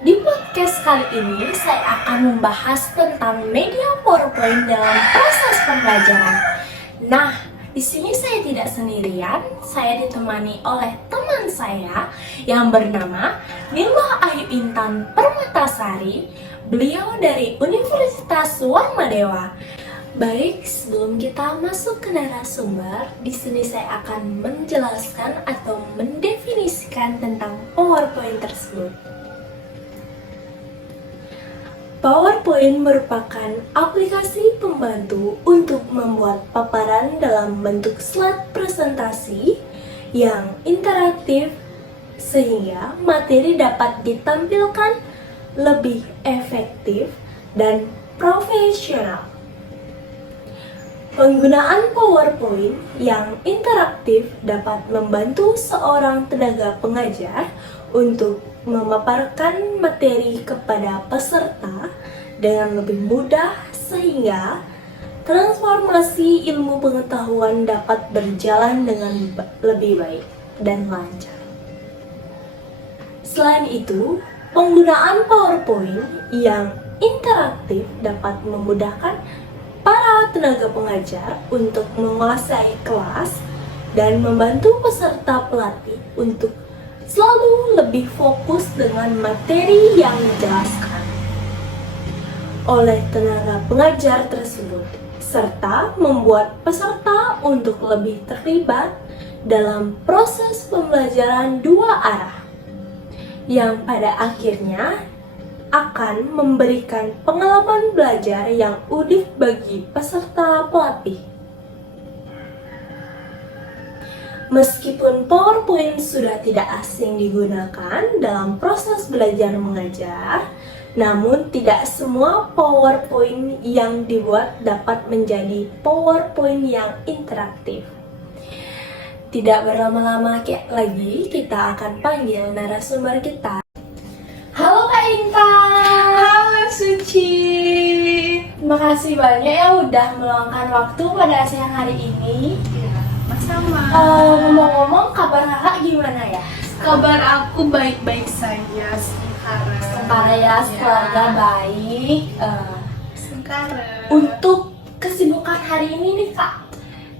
Di podcast kali ini saya akan membahas tentang media PowerPoint dalam proses pembelajaran. Nah, di sini saya tidak sendirian, saya ditemani oleh teman saya yang bernama Nilma Ayu Intan Permatasari. Beliau dari Universitas Warmadewa. Baik, sebelum kita masuk ke narasumber, di sini saya akan menjelaskan atau mendefinisikan tentang PowerPoint tersebut. PowerPoint merupakan aplikasi pembantu untuk membuat paparan dalam bentuk slide presentasi yang interaktif sehingga materi dapat ditampilkan lebih efektif dan profesional. Penggunaan PowerPoint yang interaktif dapat membantu seorang tenaga pengajar untuk memaparkan materi kepada peserta dengan lebih mudah sehingga transformasi ilmu pengetahuan dapat berjalan dengan lebih baik dan lancar. Selain itu, penggunaan PowerPoint yang interaktif dapat memudahkan para tenaga pengajar untuk menguasai kelas dan membantu peserta pelatih untuk selalu lebih fokus dengan materi yang dijelaskan oleh tenaga pengajar tersebut, serta membuat peserta untuk lebih terlibat dalam proses pembelajaran dua arah, yang pada akhirnya akan memberikan pengalaman belajar yang unik bagi peserta pelatih. Meskipun PowerPoint sudah tidak asing digunakan dalam proses belajar mengajar, namun tidak semua PowerPoint yang dibuat dapat menjadi PowerPoint yang interaktif. Tidak berlama-lama lagi, kita akan panggil narasumber kita. Halo Kak Intan. Halo Suci. Terima kasih banyak ya udah meluangkan waktu pada siang hari ini. Sama. Ngomong-ngomong, kabar kakak gimana ya? Kabar aku baik-baik saja sekarang. Sekarang ya, keluarga baik. Sekarang. Untuk kesibukan hari ini nih kak,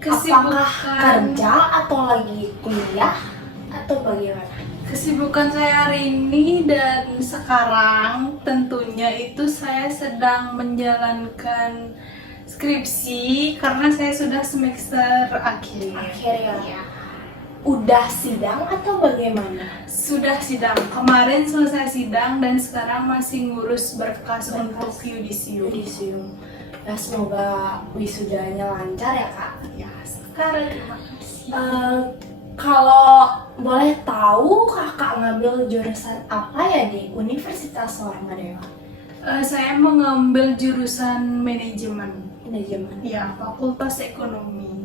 apakah kerja atau lagi kuliah atau bagaimana? Kesibukan saya hari ini dan sekarang tentunya itu saya sedang menjalankan skripsi karena saya sudah semester akhir. Ya. Udah sidang atau bagaimana? Sudah sidang. Kemarin selesai sidang dan sekarang masih ngurus berkas untuk yudisium. Ya, semoga wisudanya lancar ya kak. Ya, sekarang terima kasih. Kalau boleh tahu kakak ngambil jurusan apa ya di Universitas Warmadewa? Saya mengambil jurusan manajemen. Ya, Fakultas Ekonomi.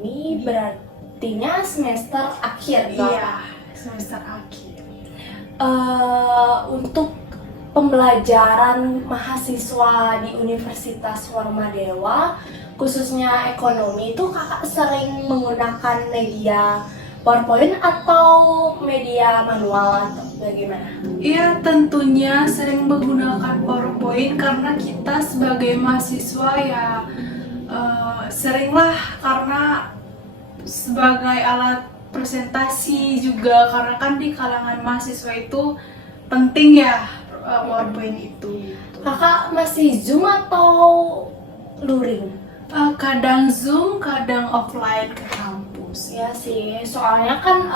ekonomi berartinya semester akhir dong. Iya, semester akhir. Untuk pembelajaran mahasiswa di Universitas Warmadewa, khususnya ekonomi itu kakak sering menggunakan media PowerPoint atau media manual atau bagaimana? Iya, tentunya sering menggunakan PowerPoint karena kita sebagai mahasiswa ya seringlah karena sebagai alat presentasi juga karena kan di kalangan mahasiswa itu penting ya PowerPoint itu. Kakak masih Zoom atau luring? Kadang Zoom, kadang offline ke kampus. Ya sih, soalnya kan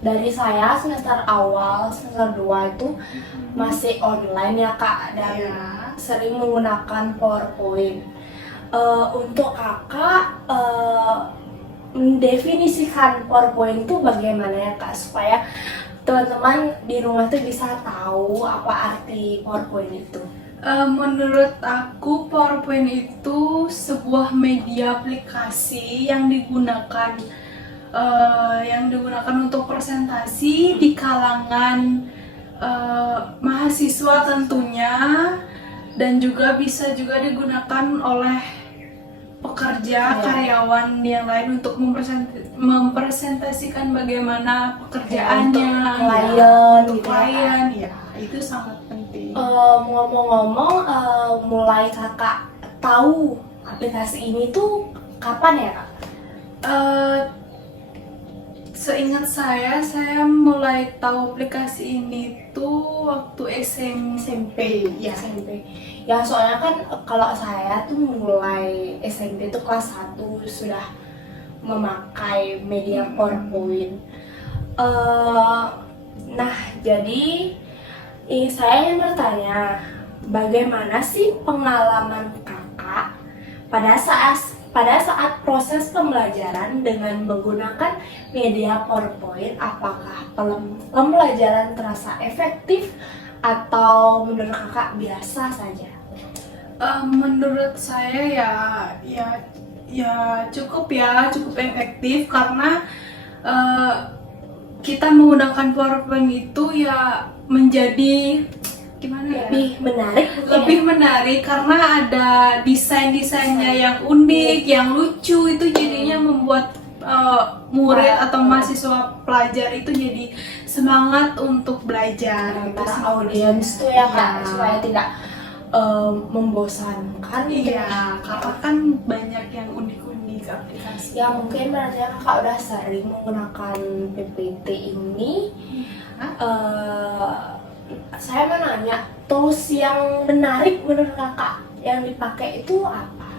dari saya semester awal, semester 2 itu masih online ya kak, dan sering menggunakan PowerPoint. Untuk kakak mendefinisikan PowerPoint itu bagaimana ya kak, supaya teman-teman di rumah tuh bisa tahu apa arti PowerPoint itu? Menurut aku PowerPoint itu sebuah media aplikasi yang digunakan untuk presentasi di kalangan mahasiswa tentunya, dan juga bisa juga digunakan oleh pekerja, karyawan yang lain untuk mempresentasikan bagaimana pekerjaannya, untuk klien, untuk gitu ya, klien, ya itu sangat penting. Ngomong-ngomong, mulai kakak tahu aplikasi ini tuh kapan ya kak? Seingat saya mulai tahu aplikasi ini tuh waktu SMP. Ya SMP. Ya soalnya kan kalau saya tuh mulai SMP tuh kelas 1 sudah memakai media PowerPoint. Nah jadi ini saya yang bertanya, bagaimana sih pengalaman kakak pada saat proses pembelajaran dengan menggunakan media PowerPoint? Apakah pembelajaran terasa efektif atau menurut kakak biasa saja? Menurut saya ya cukup efektif karena kita menggunakan PowerPoint itu ya menjadi gimana ya? Lebih menarik karena ada desain-desainnya yang unik, yang lucu, itu jadinya membuat murid atau mahasiswa pelajar itu jadi semangat untuk belajar. Audiens tuh ya kak, supaya tidak membosankan. Iya, karena kan banyak yang unik-unik aplikasi. Ya mungkin berarti kakak udah sering menggunakan PPT ini. Saya mau nanya, tools yang menarik menurut kakak yang dipakai itu apa?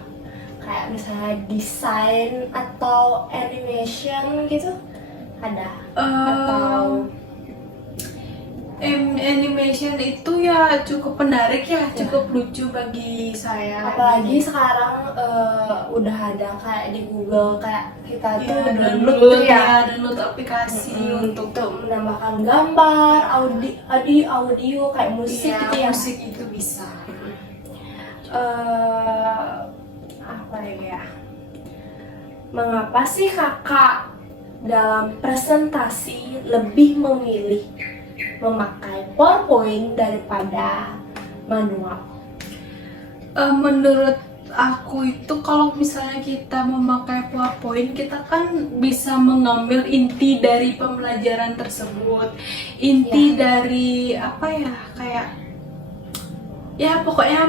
Kayak misalnya desain atau animation gitu, ada? Atau animation itu ya cukup menarik ya, cukup lucu bagi saya. apalagi sekarang udah ada kayak di Google, kayak kita tuh download aplikasi untuk menambahkan gambar, audio kayak musik gitu ya. Musik itu bisa. Apa ya? Mengapa sih kakak dalam presentasi lebih memilih memakai PowerPoint daripada manual? Menurut aku itu kalau misalnya kita memakai PowerPoint, kita kan bisa mengambil inti dari pembelajaran tersebut, inti dari apa ya, kayak ya pokoknya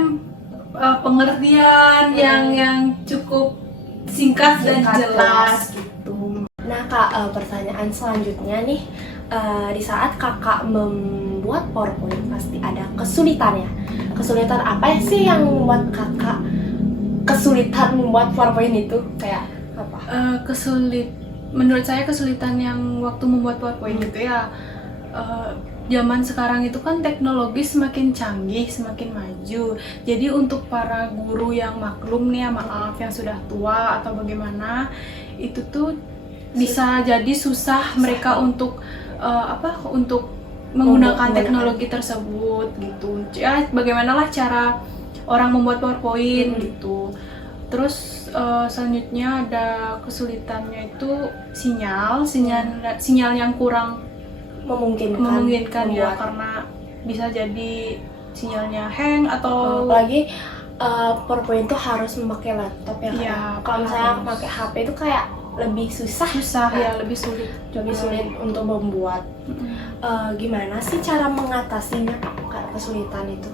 pengertian yang cukup singkat dan jelas gitu. Nah kak, pertanyaan selanjutnya nih, di saat kakak membuat PowerPoint pasti ada kesulitannya. Kesulitan apa sih yang membuat kakak kesulitan membuat PowerPoint itu? Kayak apa? Menurut saya kesulitan yang waktu membuat PowerPoint itu ya, zaman sekarang itu kan teknologi semakin canggih, semakin maju. Jadi untuk para guru yang maklum nih ya, maaf yang sudah tua atau bagaimana, itu tuh bisa jadi susah mereka untuk untuk menggunakan teknologi tersebut gitu. Ya bagaimanalah cara orang membuat PowerPoint gitu. Terus selanjutnya ada kesulitannya itu sinyal yang kurang memungkinkan ya, karena bisa jadi sinyalnya hang atau apalagi PowerPoint itu harus memakai laptop ya kan? Ya, kalau misalnya pakai HP itu kayak lebih susah ya, lebih sulit untuk membuat. Gimana sih cara mengatasinya kak, kesulitan itu?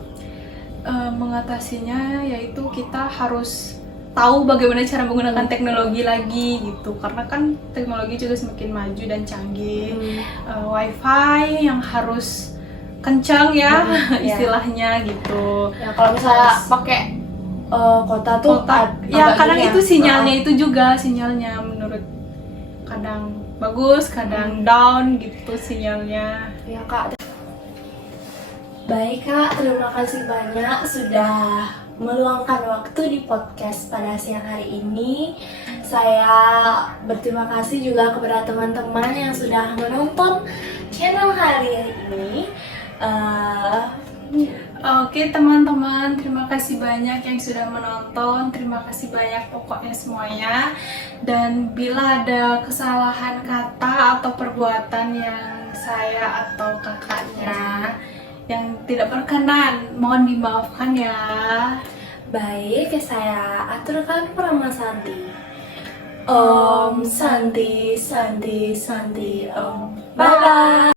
Mengatasinya yaitu kita harus tahu bagaimana cara menggunakan teknologi lagi gitu, karena kan teknologi juga semakin maju dan canggih. Wifi yang harus kencang ya, istilahnya gitu. Ya kalau misalnya pakai kota tuh ya kadang itu sinyalnya itu juga sinyalnya menurut kadang bagus, kadang down gitu sinyalnya. Ya kak. Baik kak, terima kasih banyak sudah meluangkan waktu di podcast pada siang hari ini. Saya berterima kasih juga kepada teman-teman yang sudah menonton channel hari ini. Oke teman-teman, terima kasih banyak yang sudah menonton. Terima kasih banyak pokoknya semuanya. Dan bila ada kesalahan kata atau perbuatan yang saya atau kakaknya yang tidak berkenan, mohon dimaafkan ya. Baik, saya aturkan Prama Santi. Om Santi, Santi, Santi, Om. Bye-bye.